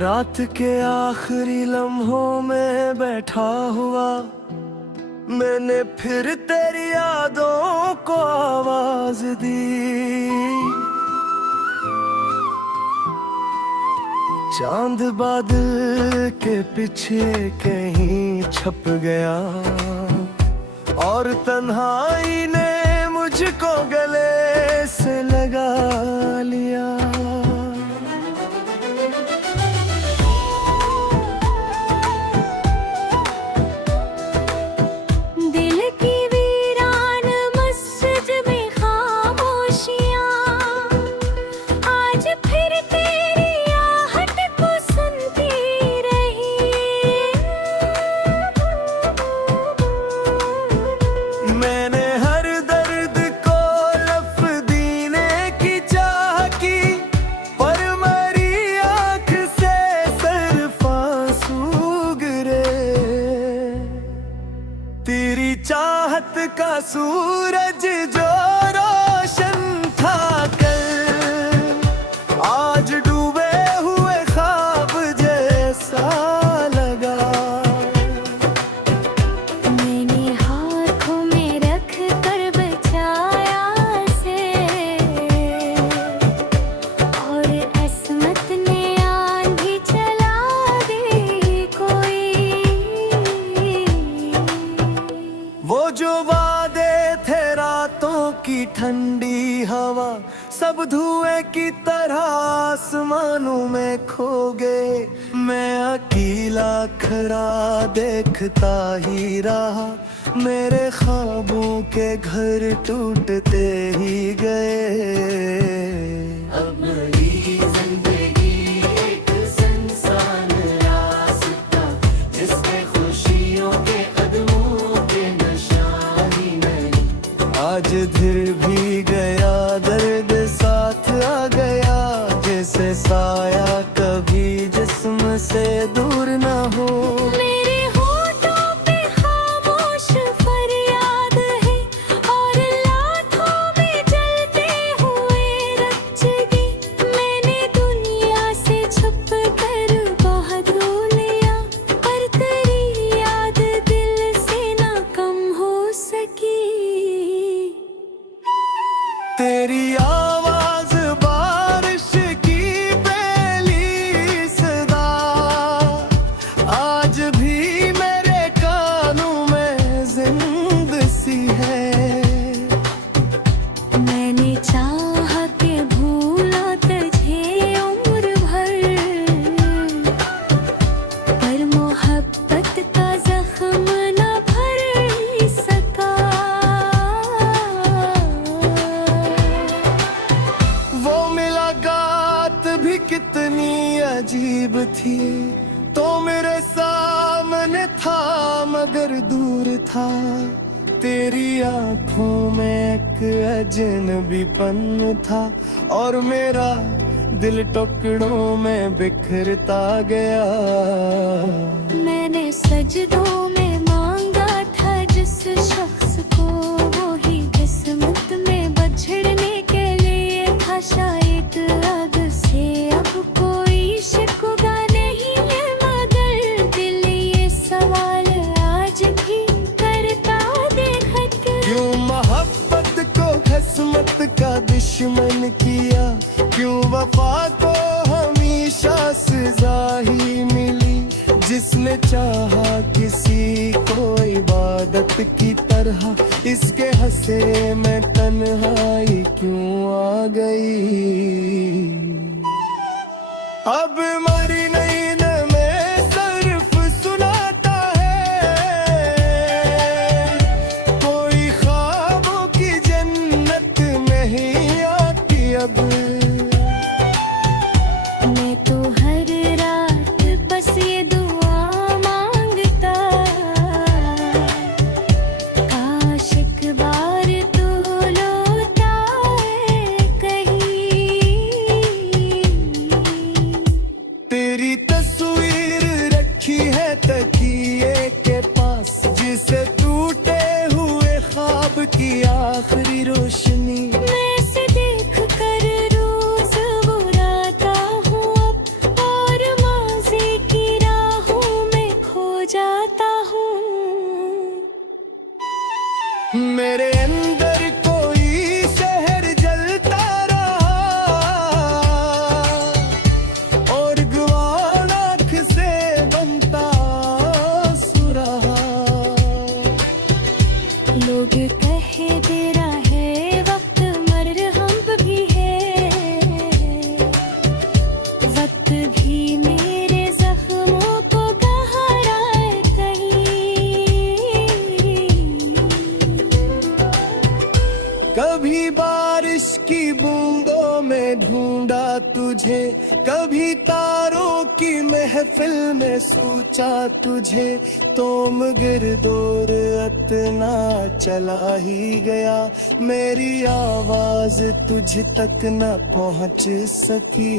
रात के आखिरी लम्हों में बैठा हुआ मैंने फिर तेरी यादों को आवाज दी। चांद बादल के पीछे कहीं छप गया और तन्हाई ने मुझको गले से लगा लिया। तेरी चाहत का सूरज जो रोशन था कल, आज डूबे हुए ख्वाब जैसा लगा। मैंने हाथों में रख कर बचाया से, और असमत ने आंधी चला दी कोई। वो जो वादे थे रातों की ठंडी हवा, सब धुएं की तरह आसमानों में खो गए। मैं अकेला खड़ा देखता ही रहा, मेरे ख्वाबों के घर टूटते ही गए। अब मेरी जिंदगी एक सुनसान रास्ता, जिसमें खुशियों के कदमों के निशान ही नहीं। आज धीर भी गया, दर्द साथ आ गया, जैसे साया कभी जिस्म से दूर न हो। मेरे होठों पे खामोश फरियाद है, और लाखों में जलते हुए रचगी। मैंने दुनिया से छुप कर बहुत रो लिया, पर तेरी याद दिल से ना कम हो सकी। तेरी आवाज बारिश की पहली सदा, आज भी मेरे कानों में जिंदा सी है। मैंने चाह के भूला तुझे उम्र भर, पर मोहब्बत का जख्म न भर सका। वो मुलाकात भी कितनी अजीब थी, तो मेरे सामने था मगर दूर था। तेरी आंखों में एक अजनबीपन था, और मेरा दिल टुकड़ों में बिखरता गया। मैंने सजदों में मांगा था जिस शख्स को, वो ही किस्मत में बछड़ने के लिए था शायद। अब से अब कोई शिकवा नहीं है, मगर दिल ये सवाल आज भी करता देखत। क्यों मोहब्बत को किस्मत का दुश्मन किया, क्यों वफा को हमेशा सजा ही मिली। जिसने चाहा किसी को इबादत की तरह, इसके हंसे में तन्हाई क्यों आ गई। अब मरी नींद में सिर्फ सुनाता है, कोई ख्वाबों की जन्नत नहीं आती अब। मैं तो हर रात बस ये दुआ मांगता, काश एक बार तू लौटा है कहीं। तेरी तस्वीर रखी है तकिए के पास, जिसे टूटे हुए ख्वाब की आखिरी रोशनी। मैं से देख कर रोज बुराता हूँ अब, और माँ मेरे अंदर कोई शहर जलता रहा और गुआर आँख से बनता सुरहा। लोग कहे तेरा है वक्त मर हम भी है, वक्त भी मेरे जख्मों को गहरा है कहीं। कभी बारिश की बूंदों में ढूंढा तुझे, कभी तारों की महफिल में सोचा तुझे, तो मगर दूर इतना चला ही गया, मेरी आवाज तुझ तक न पहुंच सकी।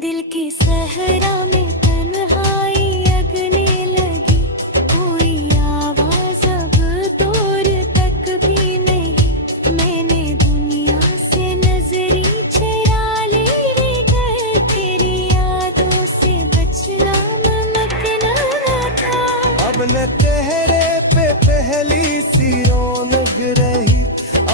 दिल की सहरा में तन्हाई अगने लगी, कोई आवाज अब दूर तक भी नहीं। मैंने दुनिया से नजरी चुरा ली है, तेरी यादों से बचना मुमकिन न था। अब न चेहरे पे पहली सी रौनक रही,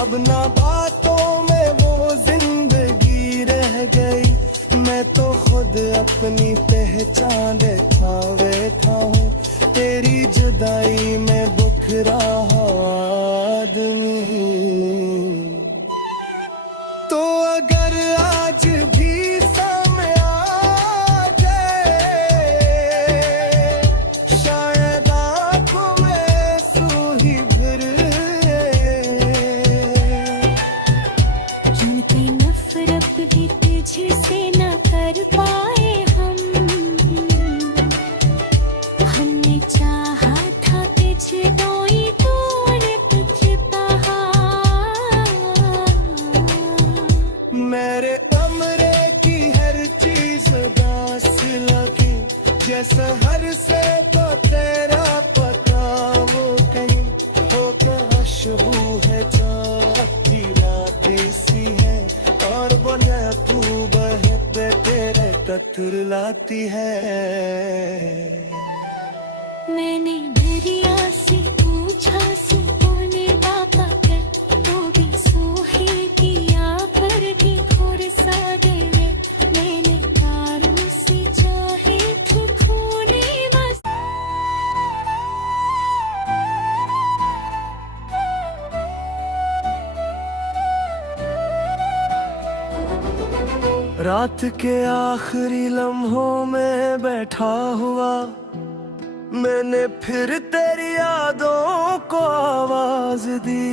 अब न बातों में वो जिंदगी रह गई। मैं तो खुद अपनी पहचान बैठा हूँ, तेरी जुदाई में बुखरा आदमी। तो अगर आज भी सामने आ जाए, शायद आँखों में सूही भर जिनकी नफरत भी तुझसे न कर पाए हम। हमने चाहा था तुझको ही तूने तुझ पाया। मेरे कमरे की हर चीज उदास लगी, जैसा हर से तो तेरा पता वो कहीं हो कशबू है, जाती रात सी है और बना तू बहे पे तेरे कतर लाती है। मैंने दरिया से पूछा सोने बाबा कर, तो भी सोहे किया पर भी घोर सा देवे। मैंने तारों से चाहे तो खोने बस। रात के आखिरी लम्हों में बैठा हुआ, मैंने फिर तेरी यादों को आवाज दी।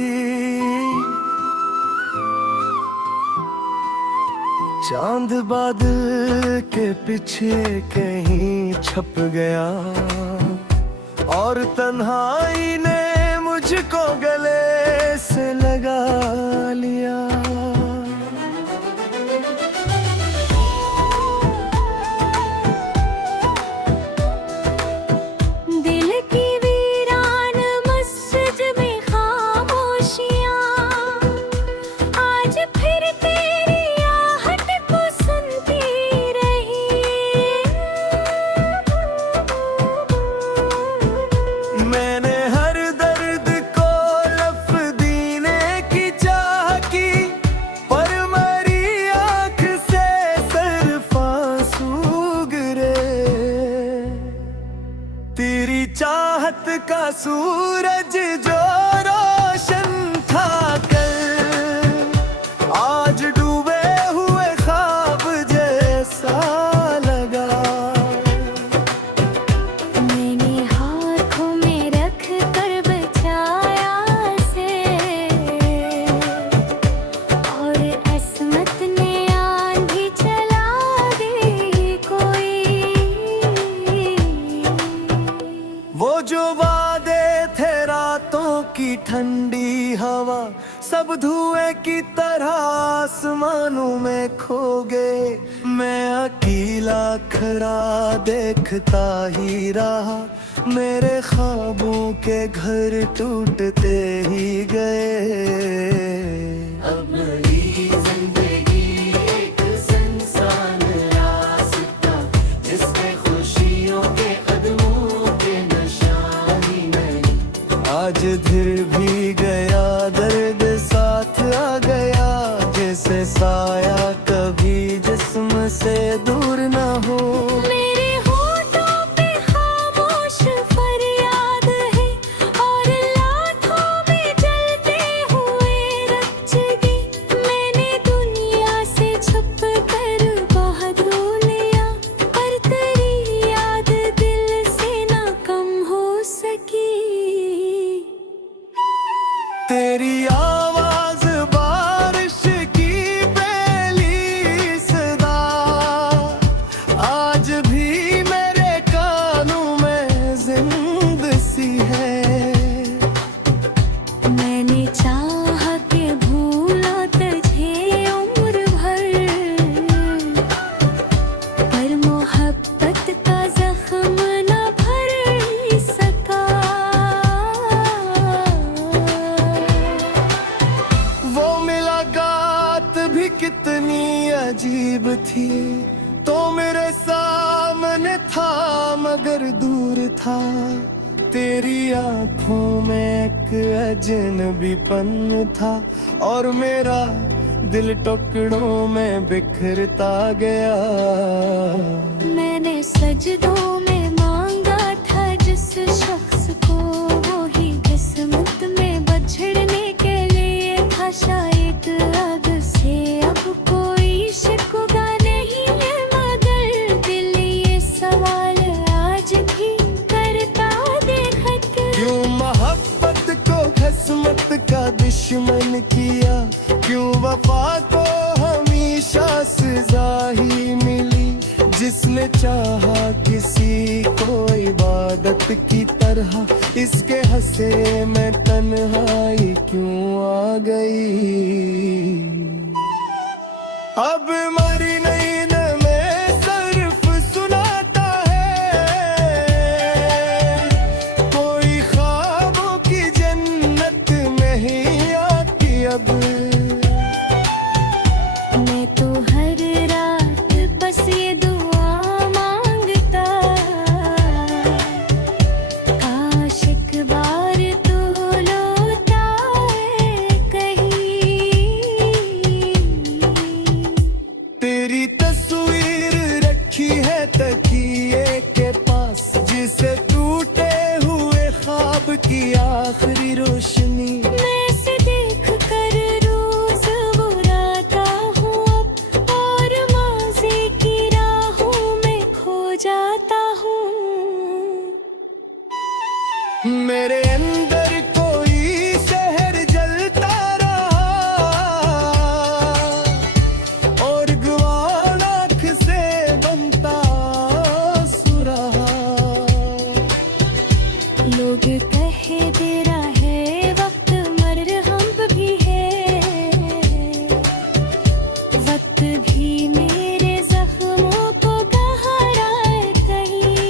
चांद बादल के पीछे कहीं छप गया और तन्हाई ने मुझको गले से लगा लिया। दिल की वीरान मस्जिद में खामोशियां, आज फिर तेरी आहट को सुनती रही। मैंने हर दर्द को लफ्ज़ देने की चाह की, पर मेरी आँख से सिर्फ आंसू गिरे। तेरी चाहत का सूरज जो रोशन था कल, आज डूबे हुए ख्वाब जैसा लगा। मैंने हाथों में रख कर बचाया से, और असमत ने आंधी चला दी कोई। वो जो वादे थे रातों की ठंडी हवा, सब धुएं की तरह आसमानों में खो गए। मैं अकेला खड़ा देखता ही रहा, मेरे ख्वाबों के घर टूटते ही गए। अब मेरी जिंदगी एक सुनसान रास्ता, जिसमें खुशियों के कदमों के निशान ही नहीं। आज धीर भी गया, दर्द साथ आ गया, जैसे साया कभी जिस्म से दूर न हो। मेरे होठों पे खामोश फरियाद है और लाखों में जलते हुए रंजगी। मैंने दुनिया से छुप कर बहुत रो लिया, पर तेरी याद दिल से ना कम हो सकी। तेरी आवाज बारिश की पहली सदा, आज भी मेरे कानों में जिंद सी है। मैंने चाहा के भूला तुझे उम्र भर, पर मोहब्बत का जख्म न भर सका। वो मुलाकात भी कितनी अजीब थी, तो मेरे सामने था मगर दूर था। तेरी आंखों में एक अजनबीपन था और मेरा दिल टुकड़ों में बिखरता गया। मैंने सजदों में मांगा था जिस शख्स को, वो ही किस्मत में बछड़ने के लिए था शायद अब से। अब कोई शिकवा नहीं है मगर दिल ये सवाल आज भी करता देखत। क्यों मोहब्बत को किस्मत का दुश्मन किया, क्यों वफा को हमेशा सजा ही मिली। जिसने चाहा किसी को इबादत की तरह, इसके हंसे में तन्हाई क्यों आ गई। अब मरी नींद में सिर्फ सुनाता है कोई ख्वाबों की जन्नत में ही आती। अब मैं तो हर रात बस ये दुआ मांगता, काश एक बार तू लौटा है कहीं। तेरी तस्वीर रखी है तकिए के पास, जिसे टूटे हुए ख्वाब की आखिरी रोशनी। मैं से देख कर रोज बुराता हूँ अब, और माज़ी की राहों में खो जाता हूँ। मेरे अंदर कोई शहर जलता रहा और गुआर आँख से बनता सुरहा। लोग कहे तेरा है वक्त, मरहम भी है वक्त, भी मेरे जख्मों को गहरा कहीं।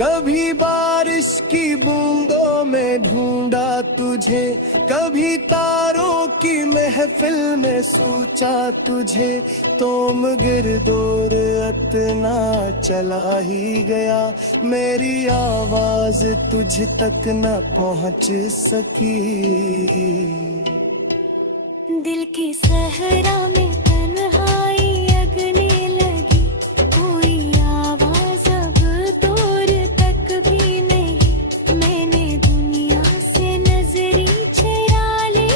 कभी बारिश की बूंदों में ढूंढा तुझे, कभी तारों की महफिल में सोचा तुझे। तो मगर दूर इतना चला ही गया, मेरी आवाज तुझ तक न पहुंच सकी। दिल की सहरा में तन्हाई अगने लगी, कोई आवाज अब दूर तक भी नहीं। मैंने दुनिया से नजरी चुरा ली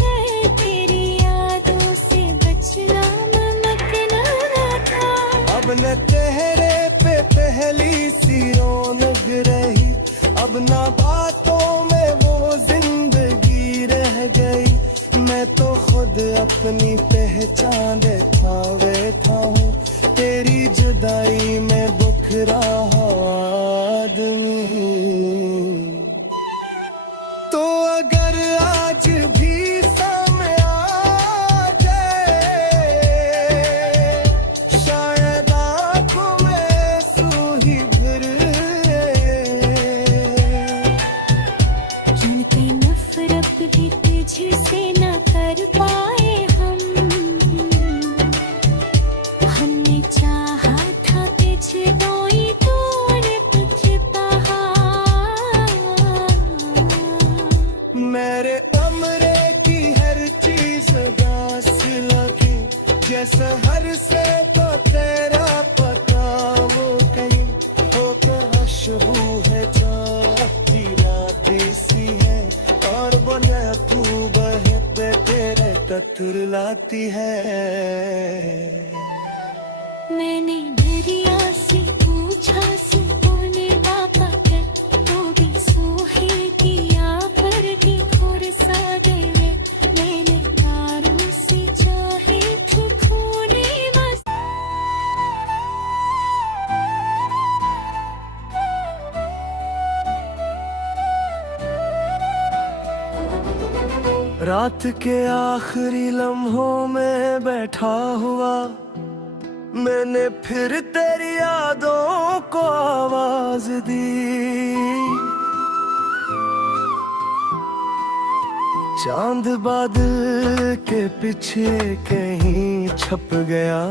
है, तेरी यादों से बचना मुमकिन न था। अब न चेहरे पे पहली सी रौनक रही, अब न बातों में वो जिंदगी रह गई। मैं तो खुद अपनी पहचान बैठा हूँ, तेरी जुदाई में बुखरा आदमी। तो अगर आज भी सामने आ जाए, शायद आँखों में आंसू ही भर आए। जिनकी नफरत भी तुझसे न कर पाए हमने चाहा था तुझको ही शहर से तो तेरा पता वो कहीं हो कशबू है चाहती रात सी है और बने तू बहे पे तेरे कतर लाती है। मैंने दरिया से पूछा सोने बाबा क्या तो भी सोहे दिया पर भी थोड़ा सा गए मैंने तारों से चाहे थे खोने बस। रात के आखिरी लम्हों में बैठा हुआ मैंने फिर तेरी यादों को आवाज दी। चांद बादल के पीछे कहीं छप गया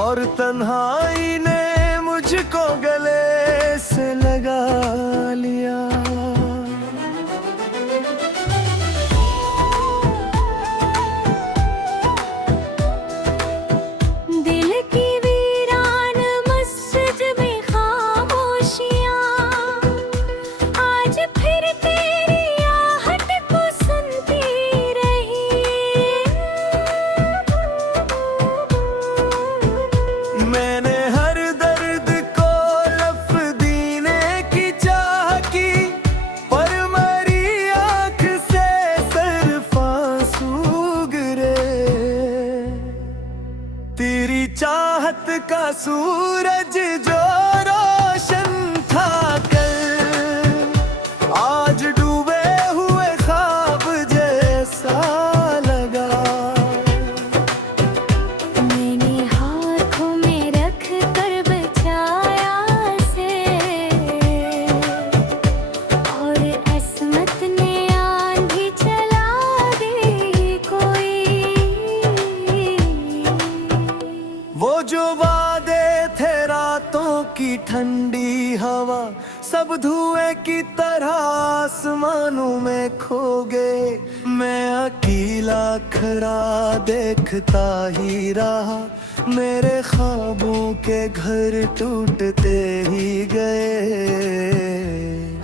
और तन्हाई ने मुझको गले से लगा लिया। तेरी चाहत का सूरज जो रोशन था कल आज डूबे हुए ख्वाब जैसा लगा। मैंने हाथों में रख कर बचाया से और असमत ने आंधी चला दी कोई। वो जो वादे थे रातों की ठंडी हवा सब धुएं की तरह आसमानों में खो गए। मैं अकेला खड़ा देखता ही रहा मेरे ख्वाबों के घर टूटते ही गए।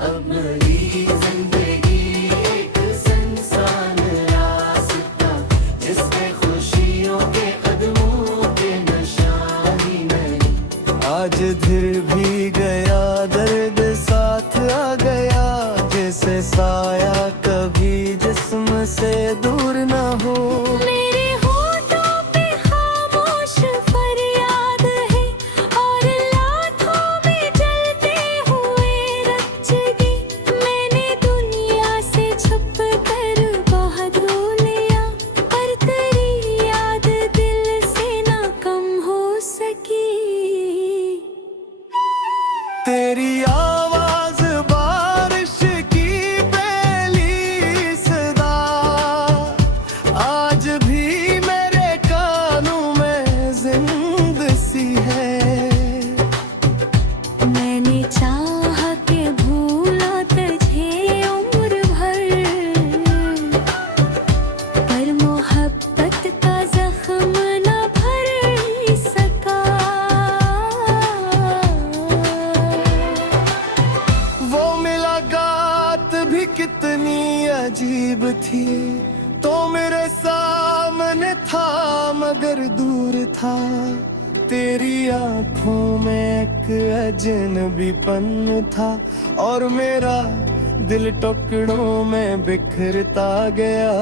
अब मेरी जिंदगी एक सुनसान रास्ता जिसमें खुशियों के कदमों के निशान ही नहीं। आज धीर भी गया दर्द साथ आ गया जैसे साया कभी जिस्म से दूर न हो। मेरे होठों पे खामोश फरियाद है और लाखों में जलते हुए रचगी। मैंने दुनिया से छुप कर बहुत रो लिया पर तेरी याद दिल से ना कम हो सकी। तेरी आवाज बारिश की पहली सदा आज भी मेरे कानों में जिंदा सी है। मैंने चाहा के भूला तुझे उम्र भर पर मोहब्बत का जख्म न भर सका। वो मुलाकात भी कितनी अजीब थी तो मेरे सामने था मगर दूर था। तेरी आंखों में एक अजनबीपन था और मेरा दिल टुकड़ों में बिखरता गया।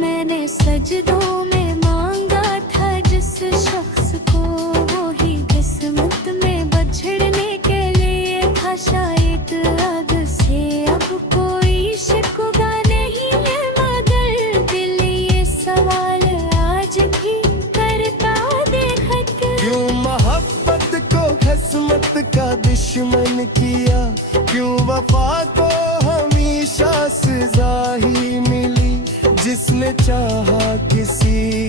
मैंने सजदों में मांगा था जिस शख्स को वो ही किस्मत में बछड़ने के लिए था शायद आग से। अब कोई शिकवा नहीं है मगर दिल ये सवाल आज भी करता देखत। क्यों मोहब्बत को किस्मत का दुश्मन किया क्यों वफा को हमेशा सजा ही मिली। जिसने चाहा किसी